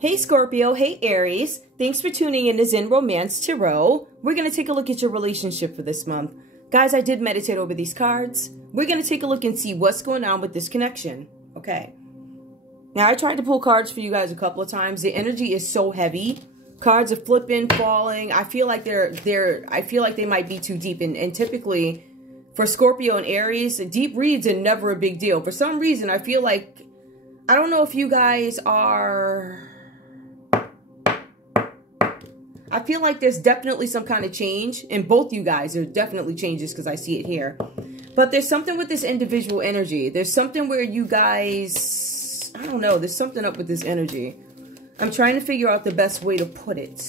Hey Scorpio, hey Aries. Thanks for tuning in to Zen Romance Tarot. We're going to take a look at your relationship for this month. Guys, I did meditate over these cards. We're going to take a look and see what's going on with this connection. Okay. Now, I tried to pull cards for you guys a couple of times. The energy is so heavy. Cards are flipping, falling. I feel like they might be too deep. And typically, for Scorpio and Aries, deep reads are never a big deal. For some reason, I feel like, I don't know if you guys are... I feel like there's definitely some kind of change in both you guys. There definitely changes because I see it here. But there's something with this individual energy. There's something where you guys, I don't know, there's something up with this energy. I'm trying to figure out the best way to put it.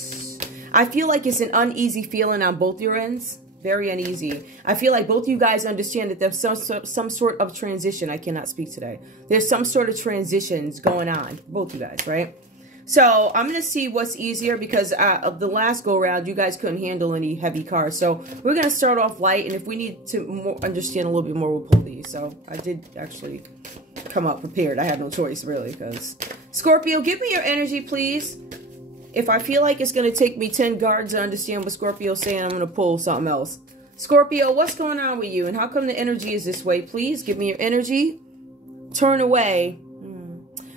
I feel like it's an uneasy feeling on both your ends. Very uneasy. I feel like both you guys understand that there's some sort of transition. I cannot speak today. There's some sort of transitions going on. Both you guys, right? So I'm going to see what's easier because of the last go round, you guys couldn't handle any heavy cards. So we're going to start off light. And if we need to understand a little bit more, we'll pull these. So I did actually come up prepared. I had no choice really because Scorpio, give me your energy, please. If I feel like it's going to take me 10 cards to understand what Scorpio's saying, I'm going to pull something else. Scorpio, what's going on with you? And how come the energy is this way? Please give me your energy. Turn away.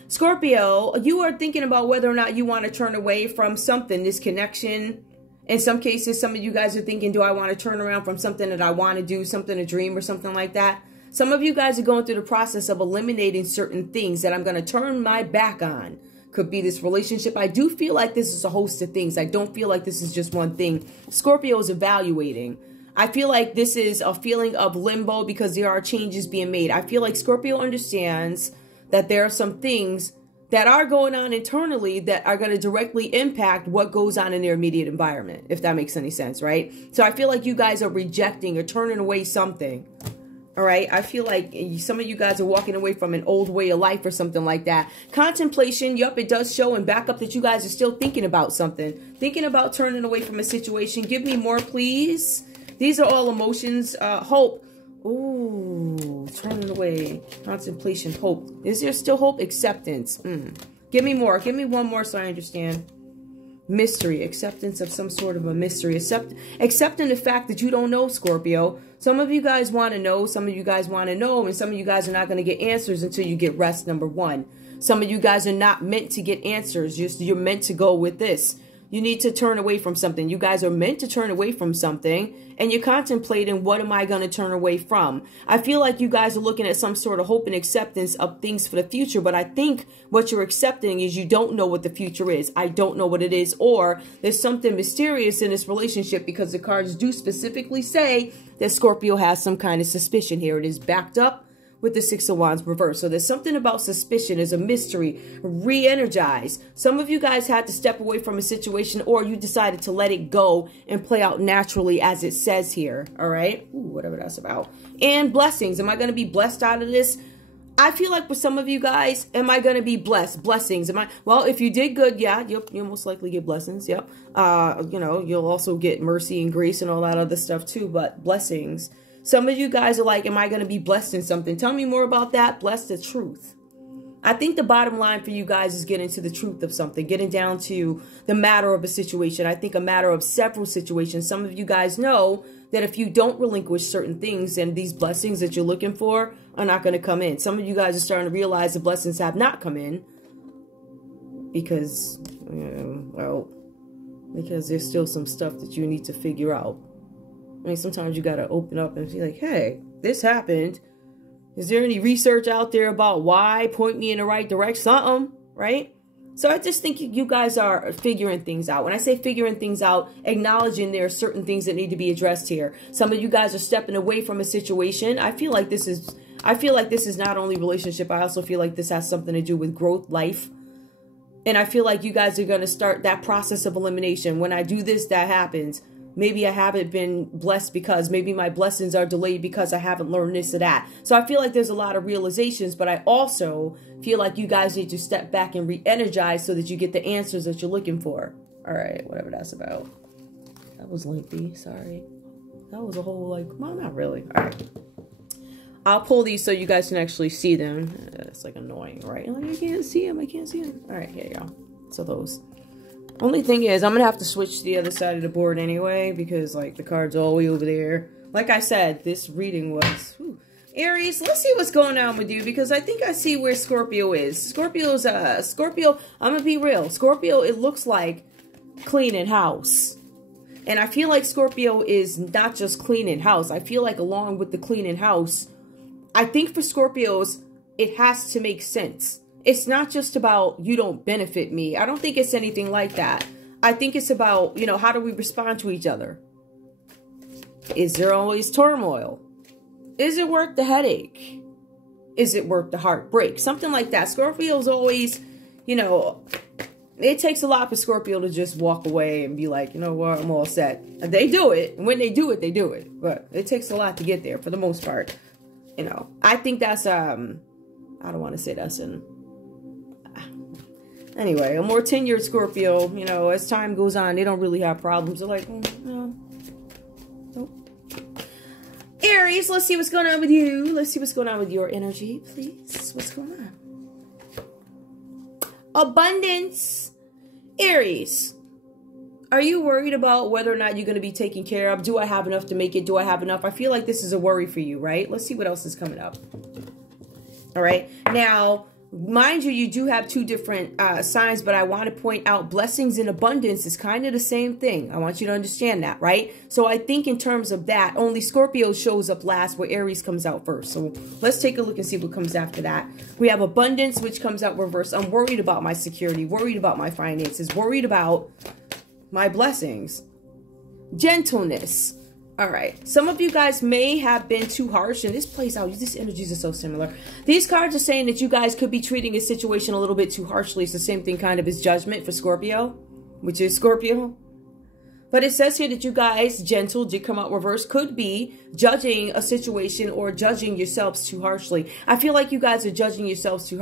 Scorpio, you are thinking about whether or not you want to turn away from something, this connection. In some cases, some of you guys are thinking, do I want to turn around from something that I want to do, something, a dream or something like that? Some of you guys are going through the process of eliminating certain things that I'm going to turn my back on. Could be this relationship. I do feel like this is a host of things. I don't feel like this is just one thing. Scorpio is evaluating. I feel like this is a feeling of limbo because there are changes being made. I feel like Scorpio understands that there are some things that are going on internally that are going to directly impact what goes on in their immediate environment, if that makes any sense, right? So I feel like you guys are rejecting or turning away something, all right? I feel like some of you guys are walking away from an old way of life or something like that. Contemplation, yup, it does show and back up that you guys are still thinking about something, thinking about turning away from a situation. Give me more, please. These are all emotions. Hope. Ooh, turning away, contemplation, hope. Is there still hope? Acceptance. Give me more. Give me one more so I understand. Mystery, acceptance of some sort of a mystery. Accepting the fact that you don't know, Scorpio. Some of you guys want to know, some of you guys want to know, and some of you guys are not going to get answers until you get rest, number one. Some of you guys are not meant to get answers. You're meant to go with this. You need to turn away from something. You guys are meant to turn away from something, and you're contemplating, what am I going to turn away from? I feel like you guys are looking at some sort of hope and acceptance of things for the future, but I think what you're accepting is you don't know what the future is. I don't know what it is, or there's something mysterious in this relationship because the cards do specifically say that Scorpio has some kind of suspicion here. It is backed up with the Six of Wands reversed. So there's something about suspicion, is a mystery, re-energize. Some of you guys had to step away from a situation, or you decided to let it go and play out naturally as it says here. All right. Ooh, whatever that's about. And blessings. Am I going to be blessed out of this? I feel like for some of you guys, am I going to be blessed? Blessings. Well, if you did good, yeah, you'll most likely get blessings. Yep. You know, you'll also get mercy and grace and all that other stuff too, but blessings. Some of you guys are like, am I going to be blessed in something? Tell me more about that. Bless the truth. I think the bottom line for you guys is getting to the truth of something, getting down to the matter of a situation. I think a matter of several situations. Some of you guys know that if you don't relinquish certain things, then these blessings that you're looking for are not going to come in. Some of you guys are starting to realize the blessings have not come in because, well, because there's still some stuff that you need to figure out. I mean, sometimes you got to open up and be like, hey, this happened. Is there any research out there about why? Point me in the right direction, something, right? So I just think you guys are figuring things out. When I say figuring things out, acknowledging there are certain things that need to be addressed here. Some of you guys are stepping away from a situation. I feel like this is not only relationship. I also feel like this has something to do with growth, life. And I feel like you guys are going to start that process of elimination. When I do this, that happens. Maybe I haven't been blessed because maybe my blessings are delayed because I haven't learned this or that. So I feel like there's a lot of realizations, but I also feel like you guys need to step back and re-energize so that you get the answers that you're looking for. All right, whatever that's about. That was lengthy, sorry. That was a whole well, not really. All right. I'll pull these so you guys can actually see them. It's like annoying, right? Like, I can't see them. I can't see them. All right, here you go. lots of those. Only thing is, I'm going to have to switch to the other side of the board anyway, because, like, the card's all the way over there. Like I said, this reading was... Whew. Aries, let's see what's going on with you, because I think I see where Scorpio is. Scorpio, I'm going to be real. Scorpio, it looks like cleaning house. And I feel like Scorpio is not just cleaning house. I feel like along with the cleaning house, I think for Scorpios, it has to make sense. It's not just about, you don't benefit me. I don't think it's anything like that. I think it's about, you know, how do we respond to each other? Is there always turmoil? Is it worth the headache? Is it worth the heartbreak? Something like that. Scorpio's always, you know, it takes a lot for Scorpio to just walk away and be like, you know what, I'm all set. And they do it. And when they do it, they do it. But it takes a lot to get there for the most part. You know, I think that's, I don't want to say that's anyway, a more tenured Scorpio, you know, as time goes on, they don't really have problems. They're like, no. Nope. Aries, let's see what's going on with you. Let's see what's going on with your energy, please. What's going on? Abundance. Aries, are you worried about whether or not you're going to be taken care of? Do I have enough to make it? Do I have enough? I feel like this is a worry for you, right? Let's see what else is coming up. All right. Now, mind you, you do have two different signs, but I want to point out blessings and abundance is kind of the same thing. I want you to understand that, right? So I think in terms of that, only Scorpio shows up last where Aries comes out first. So let's take a look and see what comes after that. We have abundance, which comes out reverse. I'm worried about my security, worried about my finances, worried about my blessings. Gentleness. All right. Some of you guys may have been too harsh, and this plays out. These energies are so similar. These cards are saying that you guys could be treating a situation a little bit too harshly. It's the same thing kind of as judgment for Scorpio, which is Scorpio. But it says here that you guys, gentle, did come out reverse, could be judging a situation or judging yourselves too harshly. I feel like you guys are judging yourselves too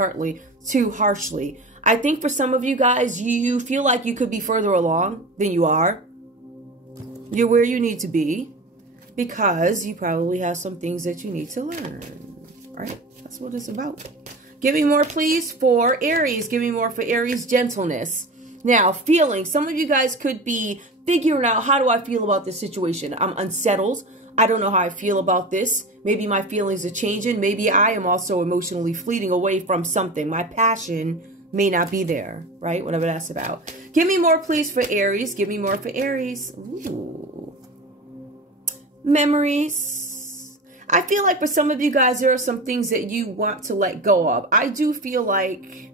harshly. I think for some of you guys, you feel like you could be further along than you are. You're where you need to be. Because you probably have some things that you need to learn. Right? That's what it's about. Give me more, please, for Aries. Give me more for Aries. Gentleness. Now, feelings. Some of you guys could be figuring out, how do I feel about this situation? I'm unsettled. I don't know how I feel about this. Maybe my feelings are changing. Maybe I am also emotionally fleeting away from something. My passion may not be there. Right? Whatever that's about. Give me more, please, for Aries. Give me more for Aries. Ooh. Memories. I feel like for some of you guys, there are some things that you want to let go of. I do feel like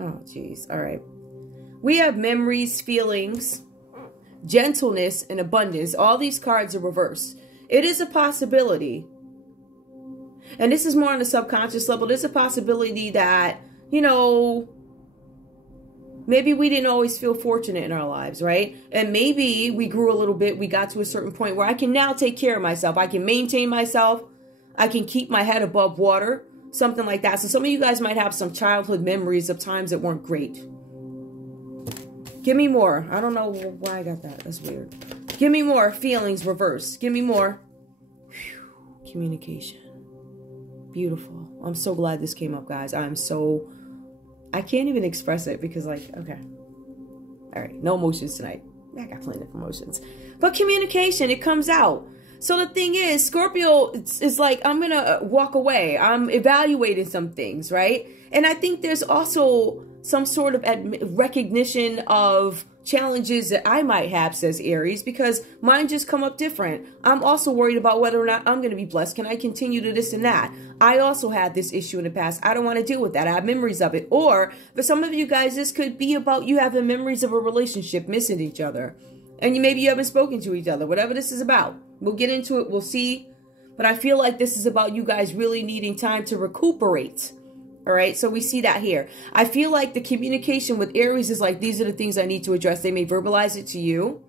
oh geez. All right. We have memories, feelings, gentleness, and abundance. All these cards are reversed. It is a possibility. And this is more on the subconscious level. There's a possibility that, you know, maybe we didn't always feel fortunate in our lives, right? And maybe we grew a little bit. We got to a certain point where I can now take care of myself. I can maintain myself. I can keep my head above water. Something like that. So some of you guys might have some childhood memories of times that weren't great. Give me more. I don't know why I got that. That's weird. Give me more. Feelings reverse. Give me more. Whew. Communication. Beautiful. I'm so glad this came up, guys. I can't even express it because, like, okay. All right. No emotions tonight. I got plenty of emotions. But communication, it comes out. So the thing is, Scorpio is like, I'm going to walk away. I'm evaluating some things, right? And I think there's also some sort of recognition of challenges that I might have, says Aries, because mine just come up different. I'm also worried about whether or not I'm going to be blessed. Can I continue to this and that? I also had this issue in the past. I don't want to deal with that. I have memories of it. Or for some of you guys, this could be about you having memories of a relationship, missing each other. And maybe you haven't spoken to each other. Whatever this is about. We'll get into it. We'll see. But I feel like this is about you guys really needing time to recuperate. All right, so we see that here. I feel like the communication with Aries is like, these are the things I need to address. They may verbalize it to you.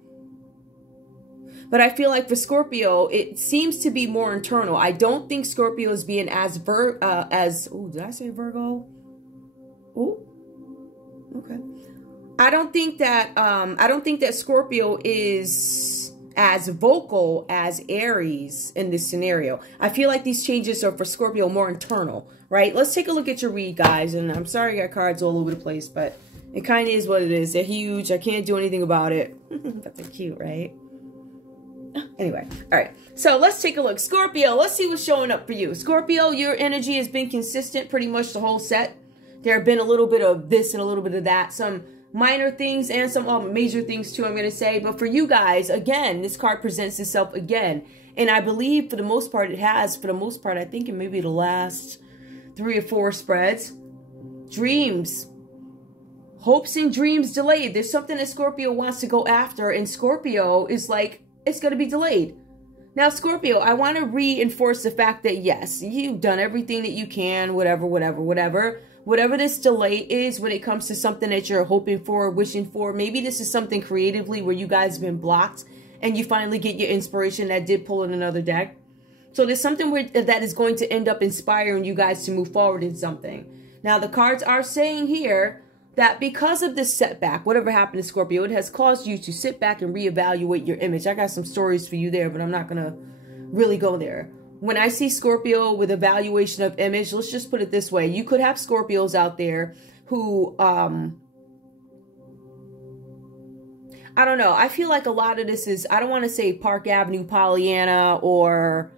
But I feel like for Scorpio, it seems to be more internal. I don't think Scorpio is being as oh, did I say Virgo? Oh, okay. I don't think that Scorpio is as vocal as Aries in this scenario. I feel like these changes are for Scorpio more internal, right? Let's take a look at your read, guys. And I'm sorry I got cards all over the place, but it kind of is what it is. They're huge. I can't do anything about it. But they're cute, right? Anyway, all right. So let's take a look. Scorpio, let's see what's showing up for you. Scorpio, your energy has been consistent pretty much the whole set. There have been a little bit of this and a little bit of that. Some minor things and some major things too, I'm going to say. But for you guys, again, this card presents itself again. And I believe for the most part it has. For the most part, I think in maybe the last 3 or 4 spreads. Dreams. Hopes and dreams delayed. There's something that Scorpio wants to go after. And Scorpio is like, it's going to be delayed. Now, Scorpio, I want to reinforce the fact that, yes, you've done everything that you can, whatever. Whatever this delay is when it comes to something that you're hoping for, wishing for. Maybe this is something creatively where you guys have been blocked and you finally get your inspiration that did pull in another deck. So there's something that is going to end up inspiring you guys to move forward in something. Now, the cards are saying here that because of this setback, whatever happened to Scorpio, it has caused you to sit back and reevaluate your image. I got some stories for you there, but I'm not going to really go there. When I see Scorpio with evaluation of image, let's just put it this way. You could have Scorpios out there who, I don't know. I feel like a lot of this is, I don't want to say Park Avenue Pollyanna or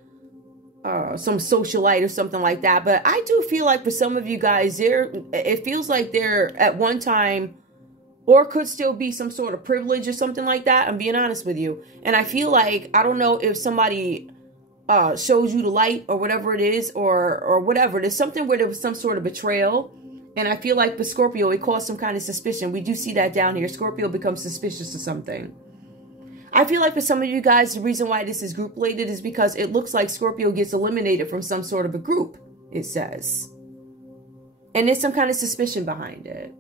some socialite or something like that. But I do feel like for some of you guys, it feels like they're at one time, or could still be some sort of privilege or something like that. I'm being honest with you. And I feel like, I don't know if somebody shows you the light or whatever it is, or whatever. There's something where there was some sort of betrayal. And I feel like for Scorpio, it caused some kind of suspicion. We do see that down here. Scorpio becomes suspicious of something. I feel like for some of you guys, the reason why this is group related is because it looks like Scorpio gets eliminated from some sort of a group, it says. And there's some kind of suspicion behind it.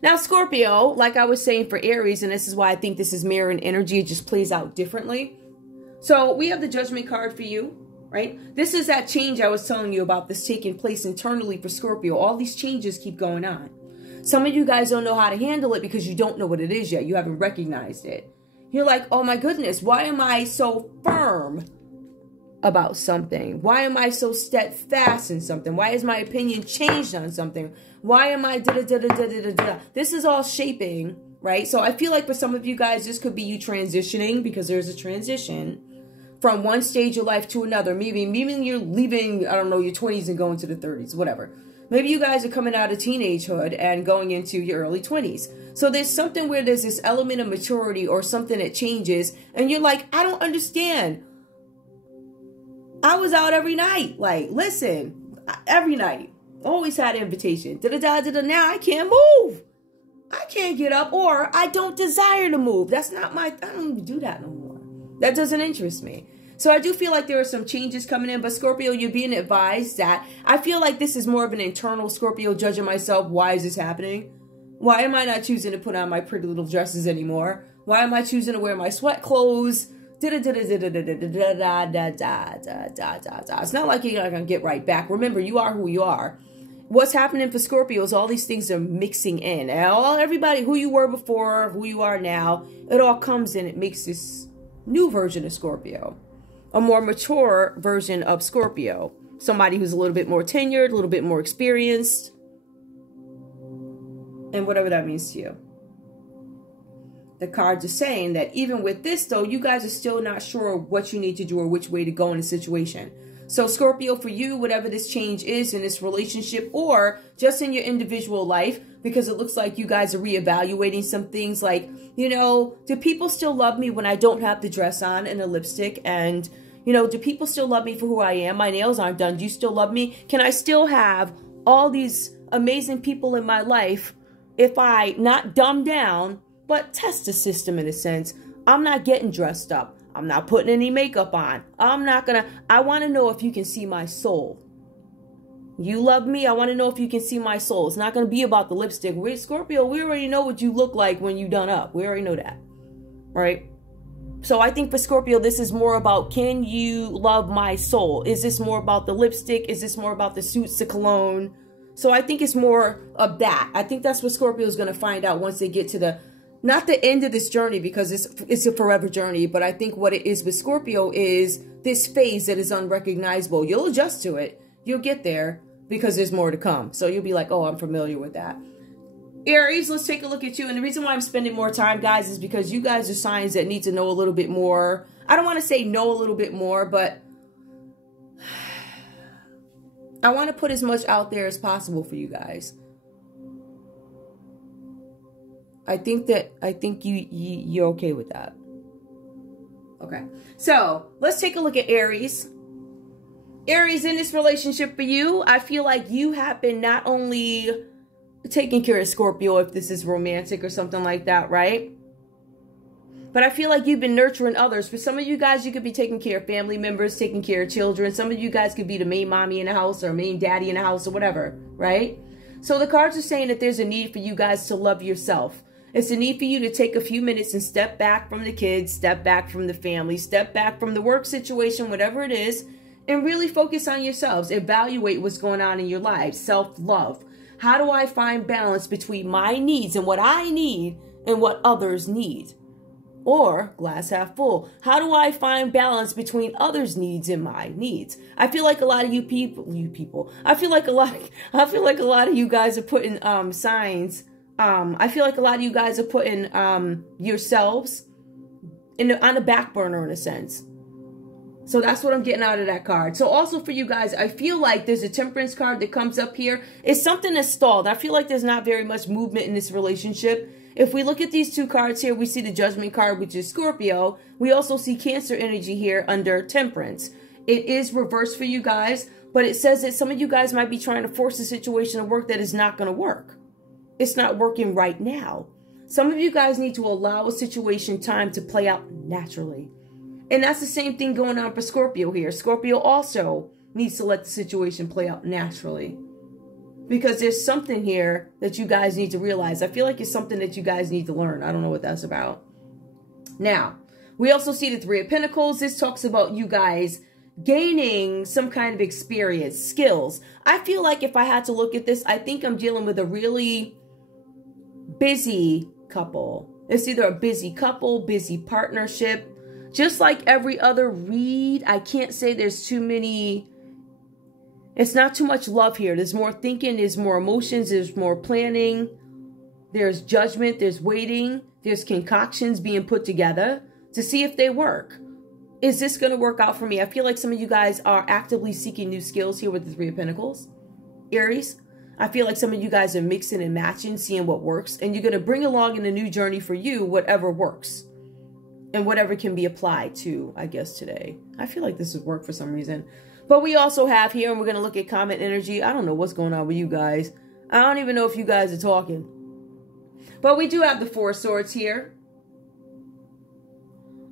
Now, Scorpio, like I was saying for Aries, and this is why I think this is mirroring energy, it just plays out differently. So we have the Judgment card for you, right? This is that change I was telling you about, this taking place internally for Scorpio. All these changes keep going on. Some of you guys don't know how to handle it because you don't know what it is yet. You haven't recognized it. You're like, oh my goodness, why am I so firm about something? Why am I so steadfast in something? Why is my opinion changed on something? Why am I da-da-da-da-da-da-da? This is all shaping, right? So I feel like for some of you guys, this could be you transitioning, because there's a transition from one stage of life to another. Maybe you're leaving, I don't know, your 20s and going to the 30s, whatever. Maybe you guys are coming out of teenagehood and going into your early 20s. So there's something where there's this element of maturity or something that changes. And you're like, I don't understand. I was out every night. Like, listen, every night. Always had an invitation. Da-da-da-da-da. Now I can't move. I can't get up, or I don't desire to move. That's not my, I don't even do that no more. That doesn't interest me. So I do feel like there are some changes coming in, but Scorpio, you're being advised that I feel like this is more of an internal Scorpio judging myself. Why is this happening? Why am I not choosing to put on my pretty little dresses anymore? Why am I choosing to wear my sweat clothes? It's not like you're not going to get right back. Remember, you are who you are. What's happening for Scorpio is all these things are mixing in. Everybody, who you were before, who you are now, it all comes in. It makes this new version of Scorpio. A more mature version of Scorpio. Somebody who's a little bit more tenured, a little bit more experienced. And whatever that means to you. The cards are saying that even with this, though, you guys are still not sure what you need to do or which way to go in a situation. So Scorpio, for you, whatever this change is in this relationship or just in your individual life, because it looks like you guys are reevaluating some things like, you know, do people still love me when I don't have the dress on and the lipstick? And, you know, do people still love me for who I am? My nails aren't done. Do you still love me? Can I still have all these amazing people in my life if I not dumb down, but test the system in a sense? I'm not getting dressed up. I'm not putting any makeup on. I want to know if you can see my soul. You love me. I want to know if you can see my soul. It's not going to be about the lipstick. Scorpio, we already know what you look like when you done up. We already know that. Right? So I think for Scorpio, this is more about, can you love my soul? Is this more about the lipstick? Is this more about the suits, the cologne? So I think it's more of that. I think that's what Scorpio is going to find out once they get to not the end of this journey, because it's a forever journey, but I think what it is with Scorpio is this phase that is unrecognizable. You'll adjust to it. You'll get there because there's more to come. So you'll be like, oh, I'm familiar with that. Aries, let's take a look at you. And the reason why I'm spending more time, guys, is because you guys are signs that need to know a little bit more. I don't want to say know a little bit more, but I want to put as much out there as possible for you guys. I think you're okay with that. Okay. So let's take a look at Aries. Aries, in this relationship for you, I feel like you have been not only taking care of Scorpio, if this is romantic or something like that, right? But I feel like you've been nurturing others. For some of you guys, you could be taking care of family members, taking care of children. Some of you guys could be the main mommy in the house or main daddy in the house or whatever, right? So the cards are saying that there's a need for you guys to love yourself. It's a need for you to take a few minutes and step back from the kids, step back from the family, step back from the work situation, whatever it is, and really focus on yourselves. Evaluate what's going on in your lives. Self-love. How do I find balance between my needs and what I need and what others need? Or glass half full. How do I find balance between others' needs and my needs? I feel like a lot of you people. I feel like a lot of you guys are putting signs. I feel like a lot of you guys are putting yourselves on the back burner in a sense. So that's what I'm getting out of that card. So also for you guys, I feel like there's a Temperance card that comes up here. It's something that's stalled. I feel like there's not very much movement in this relationship. If we look at these two cards here, we see the Judgment card, which is Scorpio. We also see Cancer energy here under Temperance. It is reversed for you guys, but it says that some of you guys might be trying to force a situation to work that is not going to work. It's not working right now. Some of you guys need to allow a situation time to play out naturally. And that's the same thing going on for Scorpio here. Scorpio also needs to let the situation play out naturally. Because there's something here that you guys need to realize. I feel like it's something that you guys need to learn. I don't know what that's about. Now, we also see the Three of Pentacles. This talks about you guys gaining some kind of experience, skills. I feel like if I had to look at this, I think I'm dealing with a really busy couple. It's either a busy couple, busy partnership. Just like every other read, I can't say there's too many. It's not too much love here. There's more thinking, there's more emotions, there's more planning. There's judgment, there's waiting, there's concoctions being put together to see if they work. Is this going to work out for me? I feel like some of you guys are actively seeking new skills here with the Three of Pentacles. Aries, I feel like some of you guys are mixing and matching, seeing what works. And you're going to bring along in a new journey for you whatever works. And whatever can be applied to, I guess, today. I feel like this would work for some reason. But we also have here, and we're going to look at common energy. I don't know what's going on with you guys. I don't even know if you guys are talking. But we do have the Four of Swords here.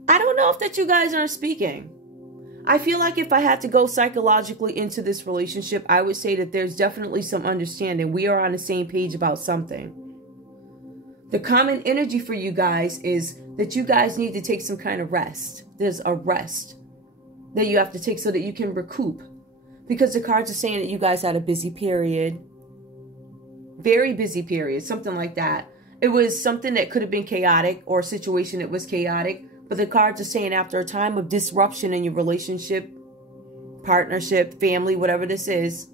I don't know if that you guys aren't speaking. I feel like if I had to go psychologically into this relationship, I would say that there's definitely some understanding. We are on the same page about something. The common energy for you guys is that you guys need to take some kind of rest. There's a rest that you have to take so that you can recoup. Because the cards are saying that you guys had a busy period. Very busy period, something like that. It was something that could have been chaotic or a situation that was chaotic. But the cards are saying after a time of disruption in your relationship, partnership, family, whatever this is,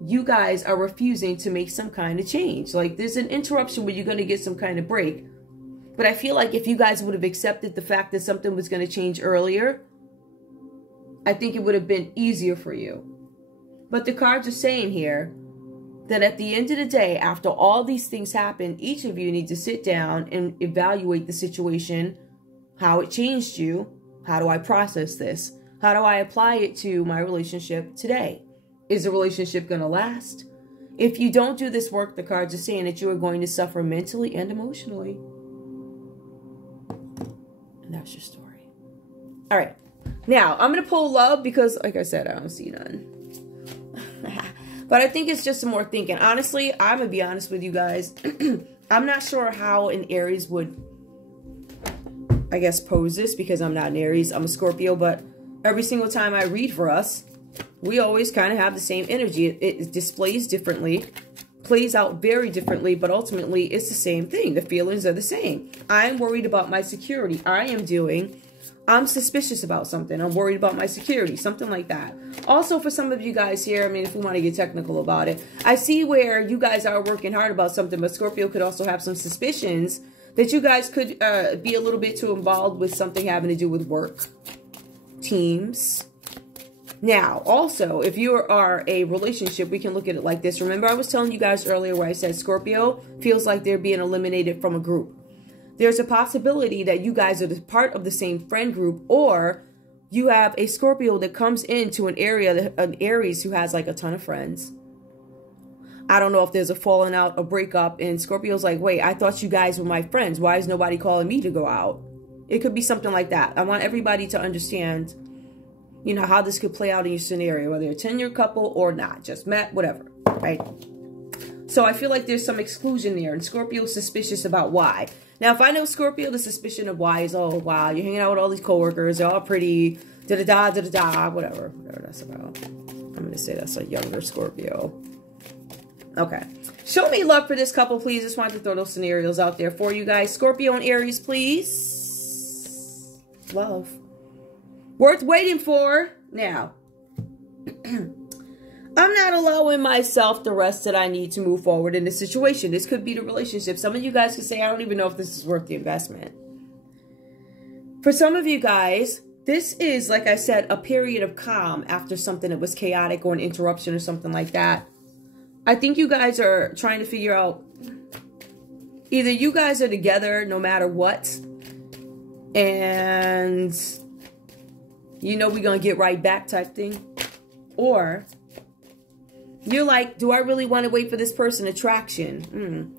you guys are refusing to make some kind of change. Like there's an interruption where you're going to get some kind of break. But I feel like if you guys would have accepted the fact that something was going to change earlier, I think it would have been easier for you. But the cards are saying here that at the end of the day, after all these things happen, each of you need to sit down and evaluate the situation, how it changed you. How do I process this? How do I apply it to my relationship today? Is the relationship going to last? If you don't do this work, the cards are saying that you are going to suffer mentally and emotionally. And that's your story. All right. Now, I'm going to pull love because, like I said, I don't see none. But I think it's just some more thinking. Honestly, I'm going to be honest with you guys. I'm not sure how an Aries would, I guess, pose this because I'm not an Aries. I'm a Scorpio. But every single time I read for us, we always kind of have the same energy. It displays differently. plays out very differently, but ultimately it's the same thing. The feelings are the same. I'm worried about my security. I'm suspicious about something. I'm worried about my security, something like that. Also, for some of you guys here, I mean, if we want to get technical about it, I see where you guys are working hard about something, but Scorpio could also have some suspicions that you guys could be a little bit too involved with something having to do with work, teams. Now, also, if you are a relationship, we can look at it like this. Remember, I was telling you guys earlier where I said Scorpio feels like they're being eliminated from a group. There's a possibility that you guys are part of the same friend group, or you have a Scorpio that comes into an Aries who has like a ton of friends. I don't know if there's a falling out, a breakup, and Scorpio's like, wait, I thought you guys were my friends. Why is nobody calling me to go out? It could be something like that. I want everybody to understand, you know, how this could play out in your scenario, whether you're a 10-year couple or not, just met, whatever, right? So I feel like there's some exclusion there, and Scorpio's suspicious about why. Now, if I know Scorpio, the suspicion of why is, oh, wow, you're hanging out with all these coworkers, they're all pretty, da-da-da, da-da-da, whatever that's about. I'm going to say that's a younger Scorpio. Okay. Show me love for this couple, please. Just wanted to throw those scenarios out there for you guys. Scorpio and Aries, please. Love. Worth waiting for. Now, I'm not allowing myself the rest that I need to move forward in this situation. This could be the relationship. Some of you guys could say, I don't even know if this is worth the investment. For some of you guys, this is, like I said, a period of calm after something that was chaotic or an interruption or something like that. I think you guys are trying to figure out, either you guys are together no matter what, and you know we're going to get right back type thing, or you're like, do I really want to wait for this person? Attraction.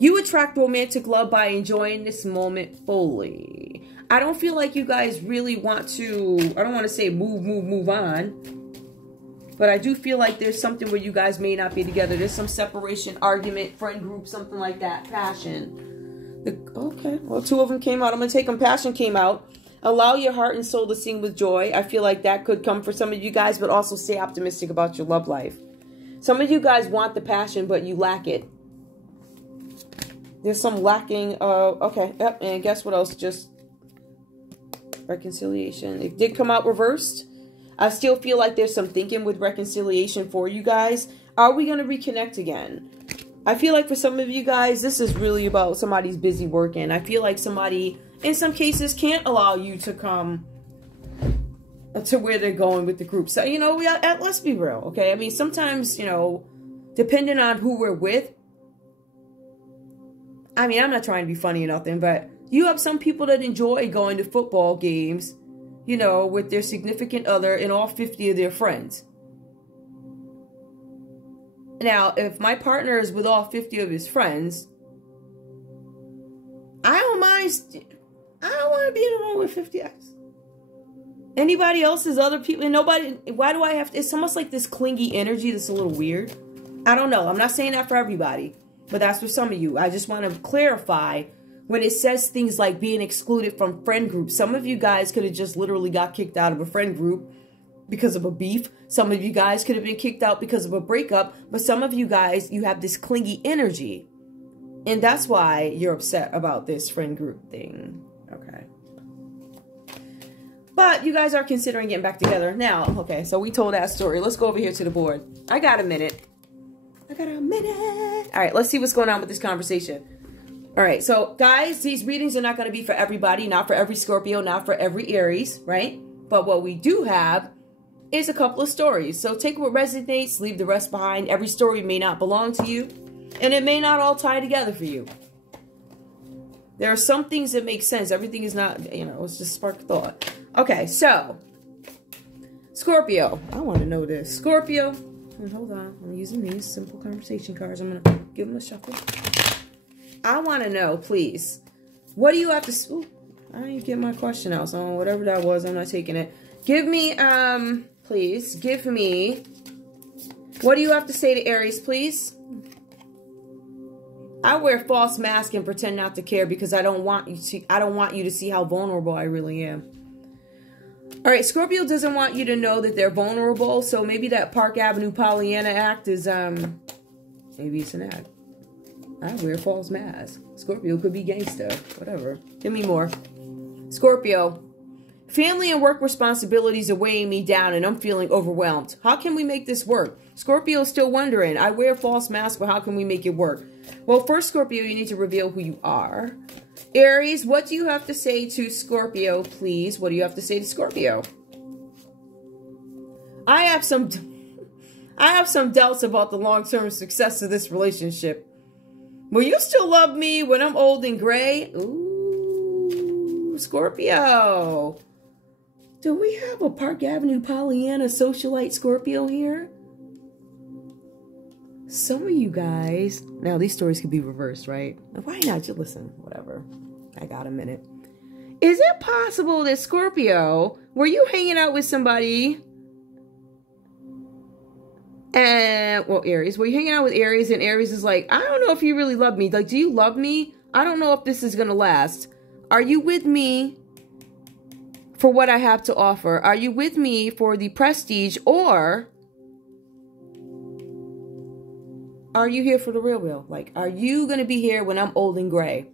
You attract romantic love by enjoying this moment fully. I don't feel like you guys really want to, I don't want to say move on. But I do feel like there's something where you guys may not be together. There's some separation, argument, friend group, something like that. Passion. Okay, well, two of them came out. I'm going to take them. Passion came out. Allow your heart and soul to sing with joy. I feel like that could come for some of you guys, but also stay optimistic about your love life. Some of you guys want the passion, but you lack it. There's some lacking. Okay, yep, and guess what else? Just reconciliation. It did come out reversed. I still feel like there's some thinking with reconciliation for you guys. Are we going to reconnect again? I feel like for some of you guys, this is really about somebody's busy working. I feel like somebody, in some cases, can't allow you to come to where they're going with the group. So, you know, let's be real, okay? I mean, sometimes, you know, depending on who we're with, I mean, I'm not trying to be funny or nothing, but you have some people that enjoy going to football games, you know, with their significant other and all 50 of their friends. Now, if my partner is with all 50 of his friends, I don't mind. I don't want to be in a room with 50 guys. Anybody else's other people, and nobody, why do I have to? It's almost like this clingy energy that's a little weird. I don't know. I'm not saying that for everybody, but that's for some of you. I just want to clarify when it says things like being excluded from friend groups. Some of you guys could have just literally got kicked out of a friend group because of a beef. Some of you guys could have been kicked out because of a breakup. But some of you guys, you have this clingy energy. And that's why you're upset about this friend group thing. Okay. But you guys are considering getting back together. Now, okay, so we told that story. Let's go over here to the board. I got a minute. All right, let's see what's going on with this conversation. All right, so guys, these readings are not going to be for everybody, not for every Scorpio, not for every Aries, right? But what we do have is a couple of stories. So take what resonates, leave the rest behind. Every story may not belong to you, and it may not all tie together for you. There are some things that make sense. Everything is not, you know, it's just spark of thought. Okay, so Scorpio. I want to know this. Scorpio. Hold on. I'm using these simple conversation cards. I'm going to give them a shuffle. I want to know, please, what do you have to... Ooh, I didn't get my question out, so whatever that was, I'm not taking it. Give me, please, give me... What do you have to say to Aries, please? I wear false mask and pretend not to care because I don't want you to see how vulnerable I really am. All right, Scorpio doesn't want you to know that they're vulnerable, so maybe that Park Avenue Pollyanna act is Maybe it's an act. I wear false mask. Scorpio could be gangster. Whatever. Give me more. Scorpio. Family and work responsibilities are weighing me down and I'm feeling overwhelmed. How can we make this work? Scorpio is still wondering. I wear a false mask, but how can we make it work? Well, first, Scorpio, you need to reveal who you are. Aries, what do you have to say to Scorpio, please? What do you have to say to Scorpio? I have some doubts about the long-term success of this relationship. Will you still love me when I'm old and gray? Ooh, Scorpio. Do we have a Park Avenue Pollyanna socialite Scorpio here? Some of you guys... Now, these stories could be reversed, right? Why not? Just listen. Whatever. I got a minute. Is it possible that Scorpio, were you hanging out with somebody... And, well, Aries, were you hanging out with Aries and Aries is like, I don't know if you really love me. Like, do you love me? I don't know if this is going to last. Are you with me for what I have to offer? Are you with me for the prestige, or are you here for the real? Like, are you going to be here when I'm old and gray?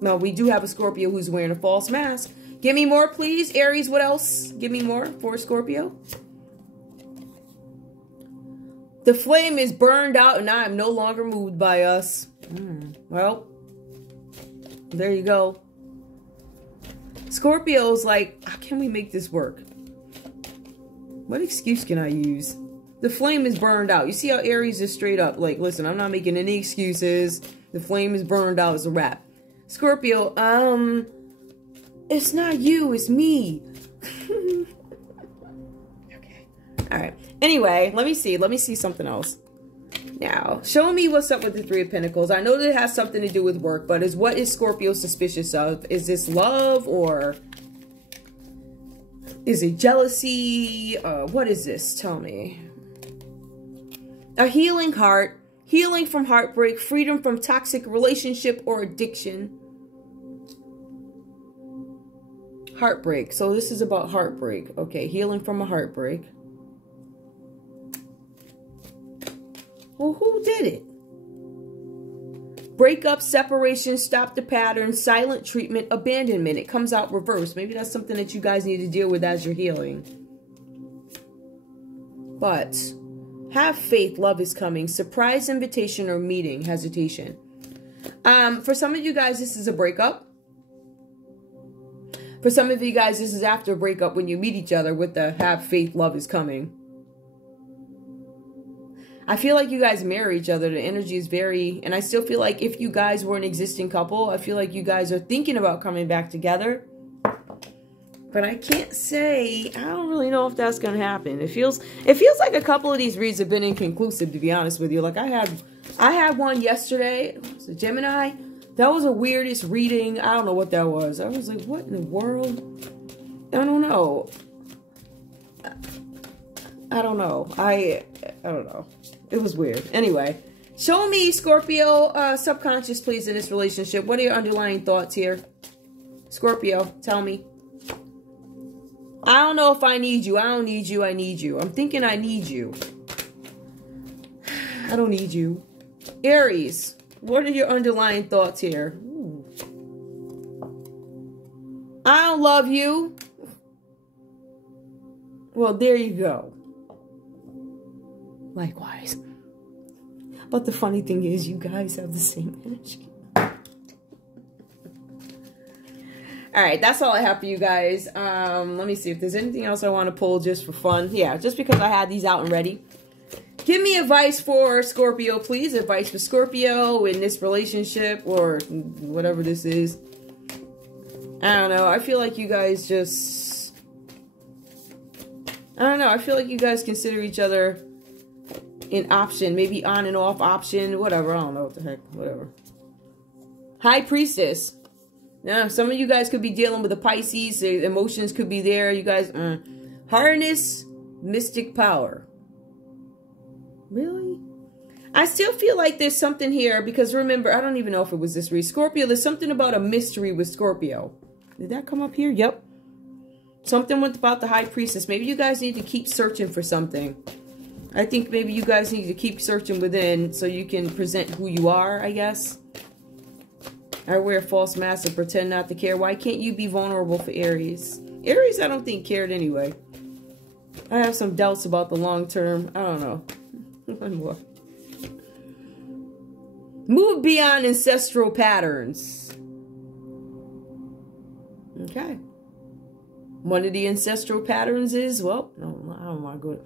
No, we do have a Scorpio who's wearing a false mask. Give me more, please. Aries, what else? Give me more for Scorpio. The flame is burned out and I am no longer moved by us. Well, there you go. Scorpio's like, how can we make this work? What excuse can I use? The flame is burned out. You see how Aries is straight up like, listen, I'm not making any excuses. The flame is burned out. It's a wrap. Scorpio, it's not you, it's me. Okay. All right. Anyway, let me see something else. Now, show me what's up with the Three of Pentacles. I know that it has something to do with work, but what is Scorpio suspicious of? Is this love, or is it jealousy? What is this? Tell me. A healing heart, healing from heartbreak, freedom from toxic relationship or addiction. Heartbreak. So this is about heartbreak. Okay, healing from a heartbreak. Well, who did it? Breakup, separation, stop the pattern, silent treatment, abandonment. It comes out reversed. Maybe that's something that you guys need to deal with as you're healing. But have faith, love is coming. Surprise invitation or meeting, hesitation. For some of you guys, this is a breakup. For some of you guys, this is after a breakup when you meet each other with the have faith, love is coming. I feel like you guys marry each other. The energy is very... And I still feel like if you guys were an existing couple, I feel like you guys are thinking about coming back together. But I can't say... I don't really know if that's going to happen. It feels like a couple of these reads have been inconclusive, to be honest with you. Like I had one yesterday. It was a Gemini. That was the weirdest reading. I don't know what that was. I was like, what in the world? I don't know. I don't know. I don't know. It was weird. Anyway, show me, Scorpio, subconscious, please, in this relationship. What are your underlying thoughts here? Scorpio, tell me. I don't know if I need you. I don't need you. I need you. I'm thinking I need you. I don't need you. Aries, what are your underlying thoughts here? Ooh. I don't love you. Well, there you go. Likewise. But the funny thing is, you guys have the same energy. Alright, that's all I have for you guys. Let me see if there's anything else I want to pull just for fun. Yeah, just because I had these out and ready. Give me advice for Scorpio, please. Advice for Scorpio in this relationship or whatever this is. I don't know. I feel like you guys just... I don't know. I feel like you guys consider each other... an option, maybe on and off option, whatever. I don't know what the heck, whatever. High Priestess. Now, some of you guys could be dealing with the Pisces. The emotions could be there. You guys, harness mystic power. Really? I still feel like there's something here because remember, I don't even know if it was this read. Scorpio, there's something about a mystery with Scorpio. Did that come up here? Yep. Something about the High Priestess. Maybe you guys need to keep searching for something. I think maybe you guys need to keep searching within so you can present who you are, I guess. I wear a false mask and pretend not to care. Why can't you be vulnerable for Aries? Aries, I don't think cared anyway. I have some doubts about the long term. I don't know. One more. Move beyond ancestral patterns. Okay. One of the ancestral patterns is, well, no, I don't want to go.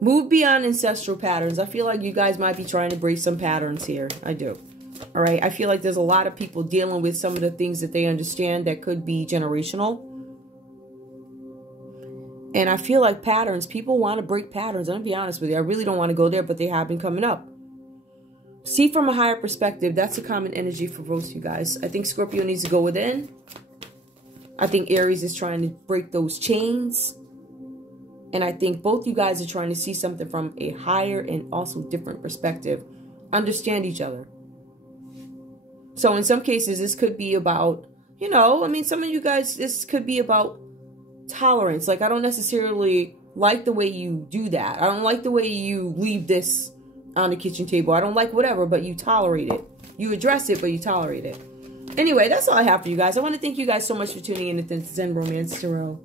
Move beyond ancestral patterns. I feel like you guys might be trying to break some patterns here. I do. All right. I feel like there's a lot of people dealing with some of the things that they understand that could be generational. And I feel like patterns, people want to break patterns. I'm going to be honest with you. I really don't want to go there, but they have been coming up. See from a higher perspective. That's a common energy for both you guys. I think Scorpio needs to go within. I think Aries is trying to break those chains. And I think both you guys are trying to see something from a higher and also different perspective. Understand each other. So in some cases, this could be about, you know, I mean, some of you guys, this could be about tolerance. Like, I don't necessarily like the way you do that. I don't like the way you leave this on the kitchen table. I don't like whatever, but you tolerate it. You address it, but you tolerate it. Anyway, that's all I have for you guys. I want to thank you guys so much for tuning in to Zen Romance Tarot.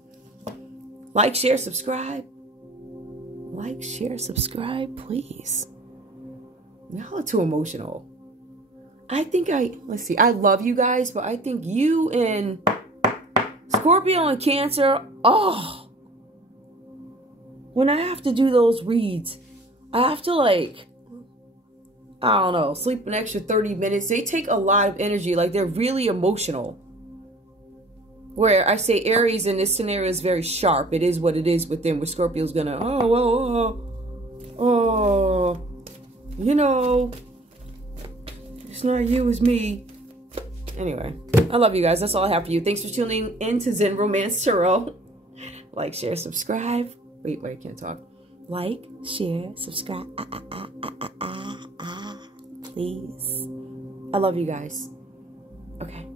Like, share, subscribe. Like, share, subscribe, please. Y'all are too emotional. Let's see, I love you guys, but I think you and Scorpio and Cancer, oh, when I have to do those reads, I have to, like, I don't know, sleep an extra 30 minutes. They take a lot of energy. Like, they're really emotional. Where I say Aries in this scenario is very sharp. It is what it is with them. Where Scorpio's gonna, you know, it's not you, it's me. Anyway, I love you guys. That's all I have for you. Thanks for tuning in to Zen Romance Tarot. Like, share, subscribe. Wait, I can't talk. Like, share, subscribe. Please. I love you guys. Okay.